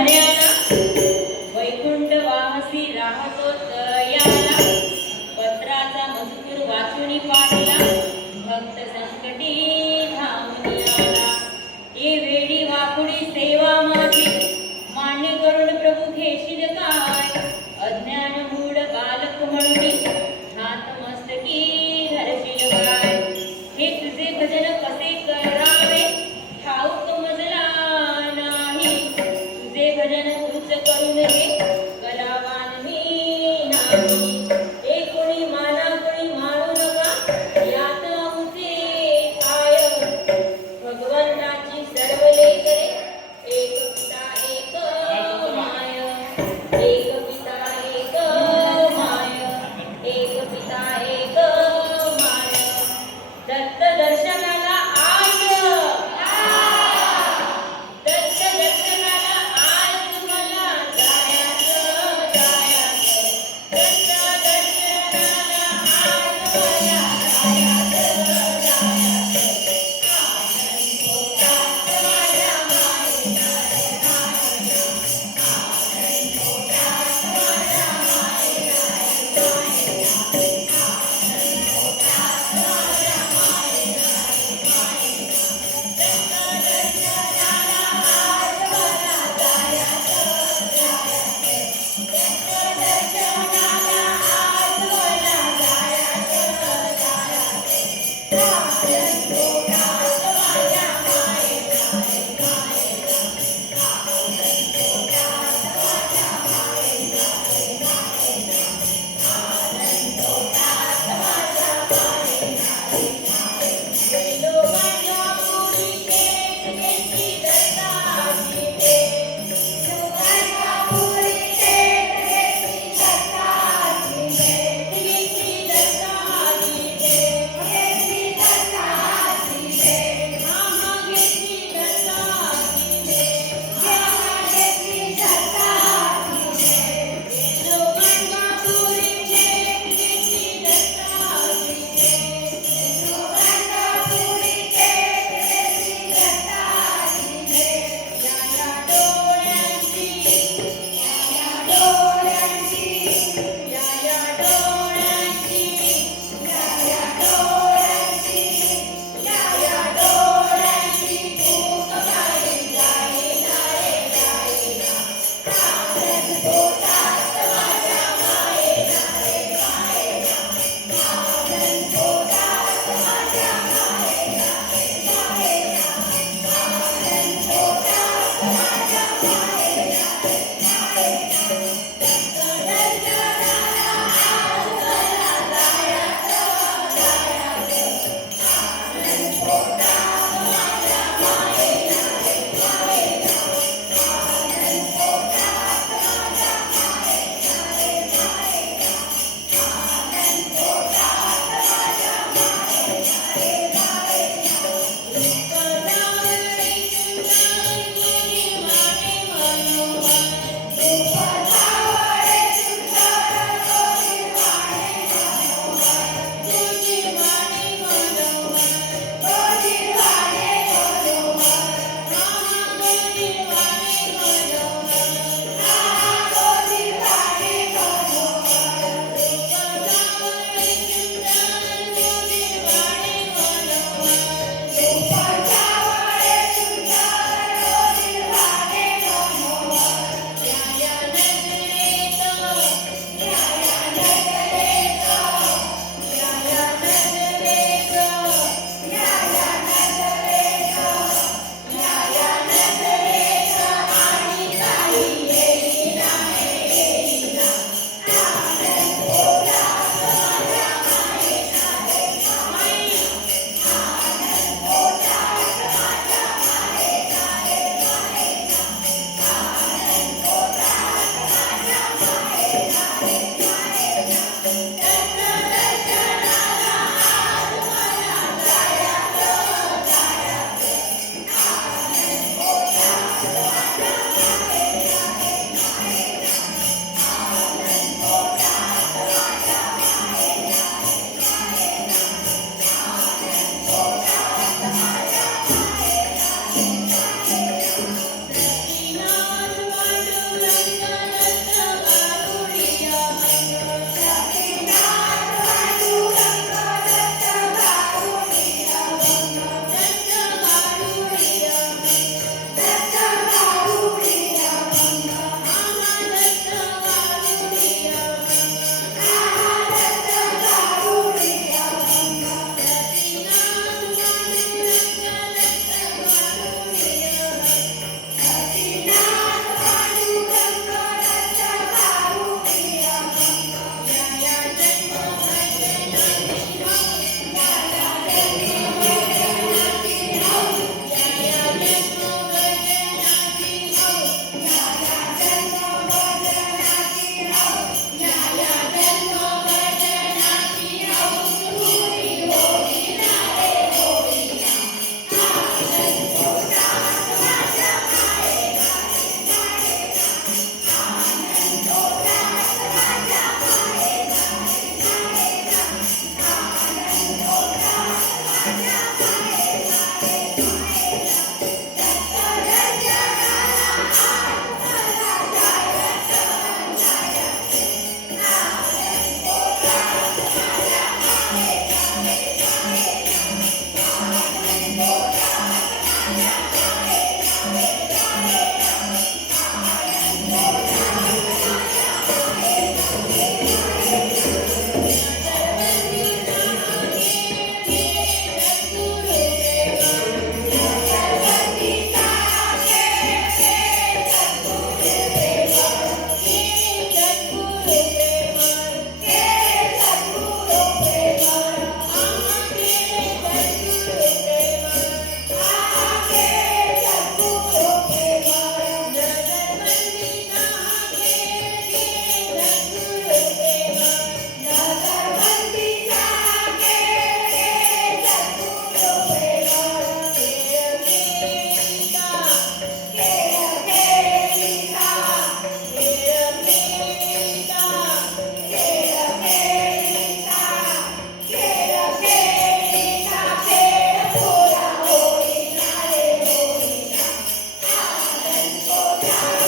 धन्याला वैकुंठ वाहसी राहतो याला पत्राचा मजकूर वाचुनी पाहला भक्त संकटी धावून आला ये वेडी वाकुडी सेवा माझी मान्य करून प्रभू घेशील काय अज्ञान मूढ बालक म्हणून हात मस्तकी धरशील काय हे तुझे भजन कसे करावे ठाऊक मजला नाही तुझे भजन तूच करून घे कलावान मी नाही हे कोणी माना कोणी मानू नका यात आमचे काय भगवंताची सर्व लेकरे एक पिता एक माय एक पिता एक माय एक पिता एक माय दत्त दर्शनाला आज दत्त दर्शनाला आज मला जायाचं दत्त दर्शनाला आज मला जायाचं जायचं